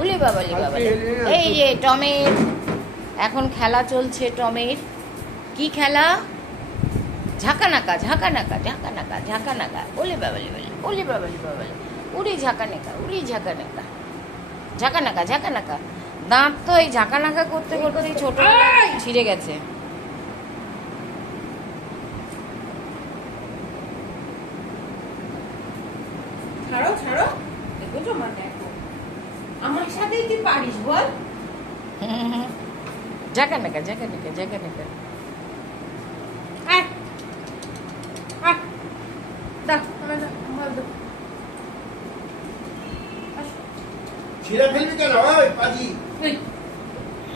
উলি বাবালি বাবালি। এই যে টমের এখন খেলা চলছে। টমের কি খেলা? ঝাঁকানাকা ঝাঁকানাকা ঝাঁকানাকা ঝাঁকানাকা। ওলে বাবালি বলে ওলে বাবালি বাবালি। উড়ি ঝাঁকানাকা উড়ি ঝাঁকানাকা ঝাঁকানাকা ঝাঁকানাকা। দাঁত তো এই ঝাঁকানাকা করতে করতে ছোট ছিঁড়ে গেছে। ছাড়ো ছাড়ো, দেখো মা, দেখো আমার সাথেই তুই পারিস বল। ঝাঁকানাকা ঝাঁকানাকা ঝাঁকানাকা। ছিঁড়ে ফেলবি কেন? ওই পাজি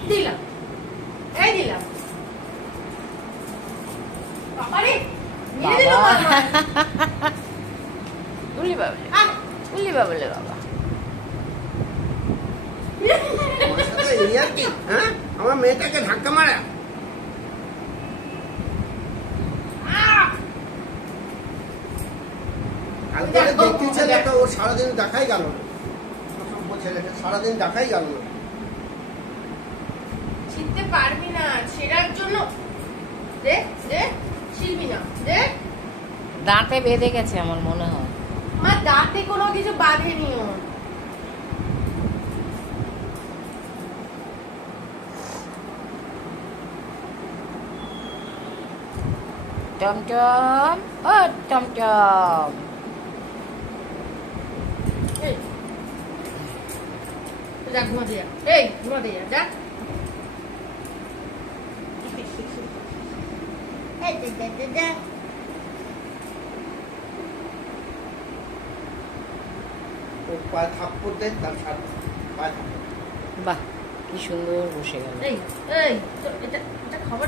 দিলাম, এই দিলাম। বাবারে মেরে দিল মা। উলি বাবালি উলি বাবালি বাবা। আমার সাথে এই আর কি? হ্যাঁ, আমার মেয়েটাকে ধাক্কা মারা। কালকে দেখতে ছেলে তো ওর সারাদিন দেখাই গেল না। ছেলেটা সারাদিন দেখাই গেল না। ছিঁড়তে পারবি না, ছেঁড়ার জন্য দে দে, ছিঁড়বি না দে। দাঁতে বেঁধে গেছে আমার মনে হয়। মা দাঁতে কোনো কিছু বাঁধেনি ওর। টমটম ও টমটম। এই যা ঘুমা দিয়ে, এই ঘুমা দিয়ে যা। এই দে দে দে দে। ওর পায়ে থাপ্পড় দেয়, তার সাথে পায়ে থাপ্পড়। বাহ কি সুন্দর বসে গেল। এই এই তো এটা এটা খবর